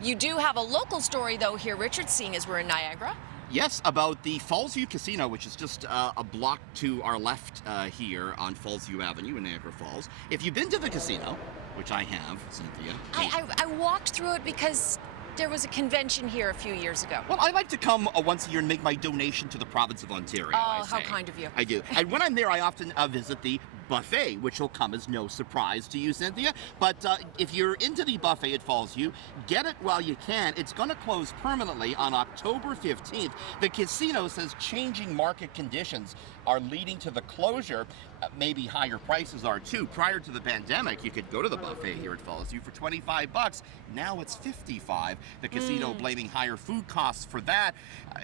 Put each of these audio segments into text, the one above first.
You do have a local story, though, here, Richard, seeing as we're in Niagara. Yes, about the Fallsview Casino, which is just a block to our left here on Fallsview Avenue in Niagara Falls. If you've been to the casino, which I have, Cynthia. I walked through it because there was a convention here a few years ago. Well, I like to come once a year and make my donation to the province of Ontario. Oh, how kind of you. I do. And when I'm there, I often visit the buffet, which will come as no surprise to you, Cynthia. But if you're into the buffet at Fallsview, get it while you can. It's going to close permanently on October 15th. The casino says changing market conditions are leading to the closure. Maybe higher prices are too. Prior to the pandemic, you could go to the buffet here at Fallsview for $25. Now it's $55. The casino blaming higher food costs for that.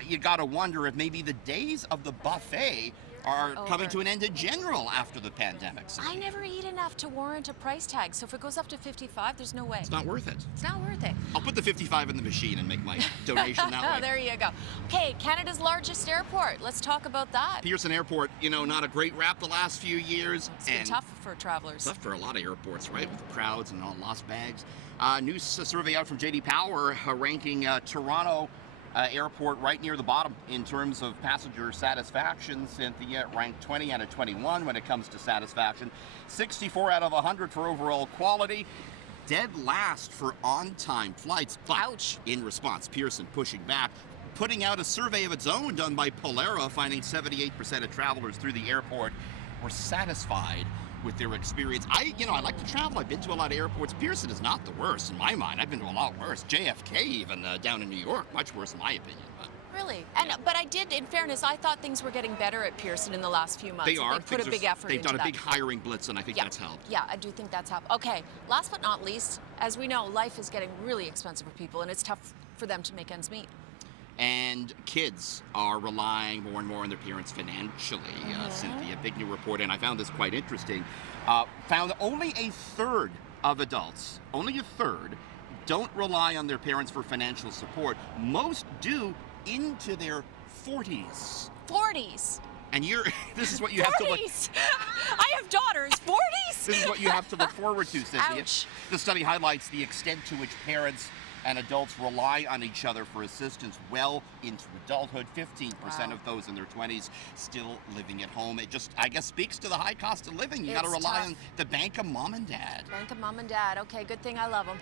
You got to wonder if maybe the days of the buffet are coming to an end in general after the pandemic. I never eat enough to warrant a price tag, so if it goes up to 55, there's no way. It's not worth it. It's not worth it. I'll put the 55 in the machine and make my donation that way. There you go. Okay, Canada's largest airport. Let's talk about that. Pearson Airport, you know, not a great rap the last few years. It's been tough for travelers. Tough for a lot of airports, right? With the crowds and all lost bags. New survey out from J.D. Power ranking Toronto airport right near the bottom in terms of passenger satisfaction. Cynthia ranked 20 out of 21 when it comes to satisfaction. 64 out of 100 for overall quality. Dead last for on-time flights. But ouch. In response, Pearson pushing back, putting out a survey of its own done by Polera, finding 78% of travelers through the airport were satisfied with their experience. I like to travel. I've been to a lot of airports. Pearson is not the worst in my mind. I've been to a lot worse. JFK even down in New York, much worse in my opinion. But really? But I did, in fairness, I thought things were getting better at Pearson in the last few months. They are. They put a big effort They've into done a that. big hiring blitz, and I think that's helped. Yeah, I do think that's helped. Okay, last but not least, as we know, life is getting really expensive for people, and it's tough for them to make ends meet. And kids are relying more and more on their parents financially. Cynthia, big new report, and I found this quite interesting. Found only a third of adults, only a third, don't rely on their parents for financial support. Most do into their 40s. 40s? And this is what you have to look. 40s! I have daughters. 40s? This is what you have to look forward to, Cynthia. Ouch. The study highlights the extent to which parents and adults rely on each other for assistance well into adulthood. 15% of those in their 20s still living at home. It just, I guess, speaks to the high cost of living. You got to rely on the bank of mom and dad. Bank of mom and dad. Okay, good thing I love them.